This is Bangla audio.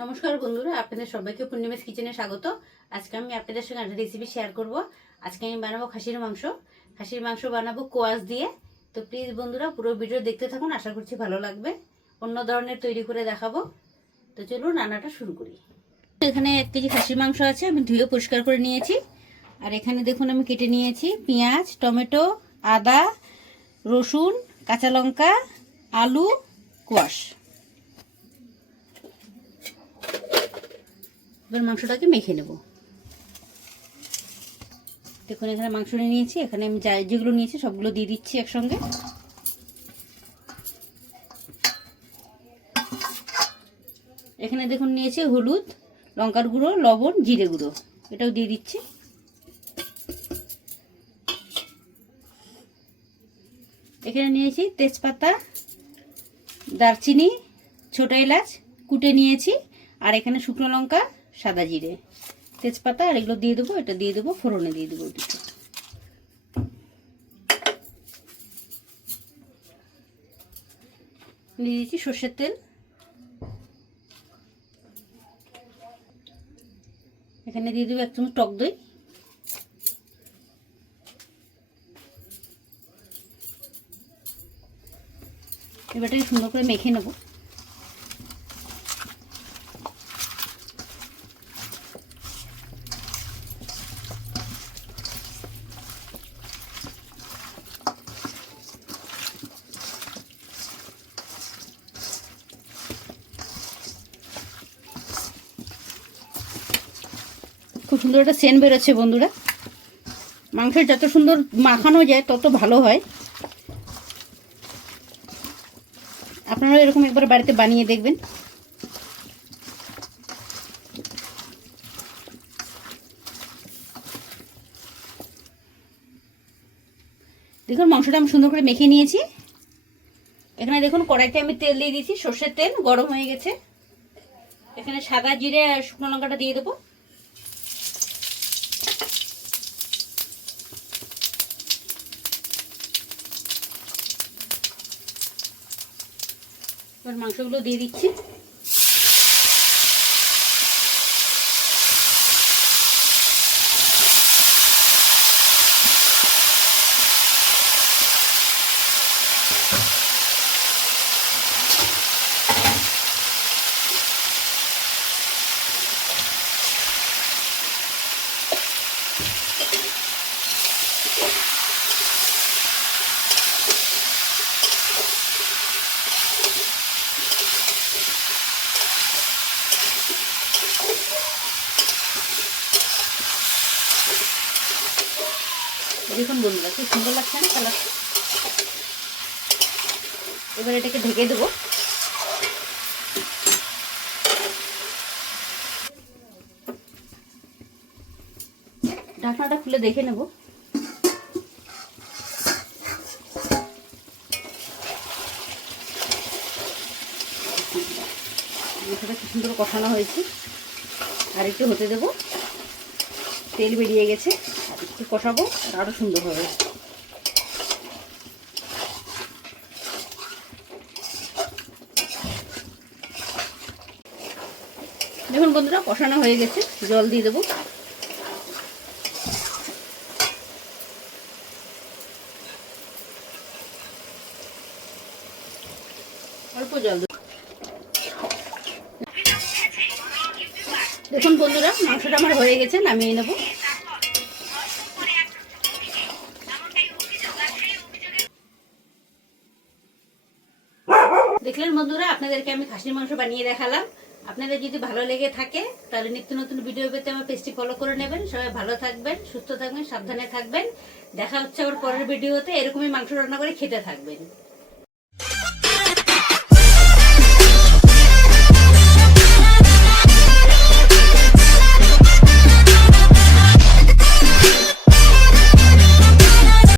নমস্কার বন্ধুরা, আপনাদের সবাইকে পূর্ণিমাস কিচেনে স্বাগত। আজকে আমি আপনাদের সঙ্গে একটা রেসিপি শেয়ার করব। আজকে আমি বানাবো খাসির মাংস বানাবো কোয়াশ দিয়ে। তো প্লিজ বন্ধুরা পুরো ভিডিও দেখতে থাকুন, আশা করছি ভালো লাগবে। অন্য ধরনের তৈরি করে দেখাবো। তো চলুন রান্নাটা শুরু করি। এখানে 1 কেজি খাসির মাংস আছে, আমি ধুয়ে পরিষ্কার করে নিয়েছি। আর এখানে দেখুন আমি কেটে নিয়েছি পেঁয়াজ, টমেটো, আদা, রসুন, কাঁচা লঙ্কা, আলু, কোয়াশ। এবার মাংসটাকে মেখে নেব। দেখুন এখানে মাংস নিয়েছি, এখানে আমি যেগুলো নিয়েছি সবগুলো দিয়ে দিচ্ছি একসঙ্গে। এখানে দেখুন নিয়েছি হলুদ, লঙ্কার গুঁড়ো, লবণ, জিরে গুঁড়ো, এটাও দিয়ে দিচ্ছি। এখানে নিয়েছি তেজপাতা, দারচিনি, ছোট এলাচ কুটে নিয়েছি, আর এখানে শুকনো লঙ্কা, সাদা জিরে, তেজপাতা আর এগুলো দিয়ে দেবো। এটা দিয়ে দেবো ফোড়নে, দিয়ে দেবো দুটো। দিয়ে দিচ্ছি সর্ষের তেল। এখানে দিয়ে দেবো 1 চামচ টক দই। এবারটাকে সুন্দর করে মেখে নেব। খুব সুন্দর একটা সেন্ট বেরোচ্ছে বন্ধুরা। মাংসের যত সুন্দর মাখানো যায় তত ভালো হয়। আপনারা এরকম একবার বাড়িতে বানিয়ে দেখবেন। দেখুন মাংসটা আমি সুন্দর করে মেখে নিয়েছি। এখানে দেখুন কড়াইতে আমি তেল দিয়ে দিয়েছি, সর্ষের তেল গরম হয়ে গেছে। এখানে সাদা জিরে আর শুকনো লঙ্কাটা দিয়ে দেবো। এবার মাংসগুলো দিয়ে দিচ্ছি। দেখুন বন্ধুরা খুব সুন্দর লাগছে না কালারটা। এবার এটাকে ঢেকে দেবো। ঢাকনাটা খুলে দেখে নেব। মাংসটা কি সুন্দর কষানো হয়েছে। আর একটু হতে দেবো, তেল বেরিয়ে গেছে। আর একটু কষাবো, আরো সুন্দর হবে। দেখুন বন্ধুরা কষানো হয়ে গেছে, জল দিয়ে দেবো। অল্প জল দেবো। দেখুন বন্ধুরা মাংসটা আমার হয়ে গেছে, নামিয়ে নেব। দেখলেন বন্ধুরা, আপনাদেরকে আমি খাসির মাংস বানিয়ে দেখালাম। আপনাদের যদি ভালো লেগে থাকে তাহলে নিত্য নতুন ভিডিও পেতে আমার পেজটি ফলো করে নেবেন। সবাই ভালো থাকবেন, সুস্থ থাকবেন, সাবধানে থাকবেন। দেখা হচ্ছে আবার পরের ভিডিওতে। এরকমই মাংস রান্না করে খেতে থাকবেন।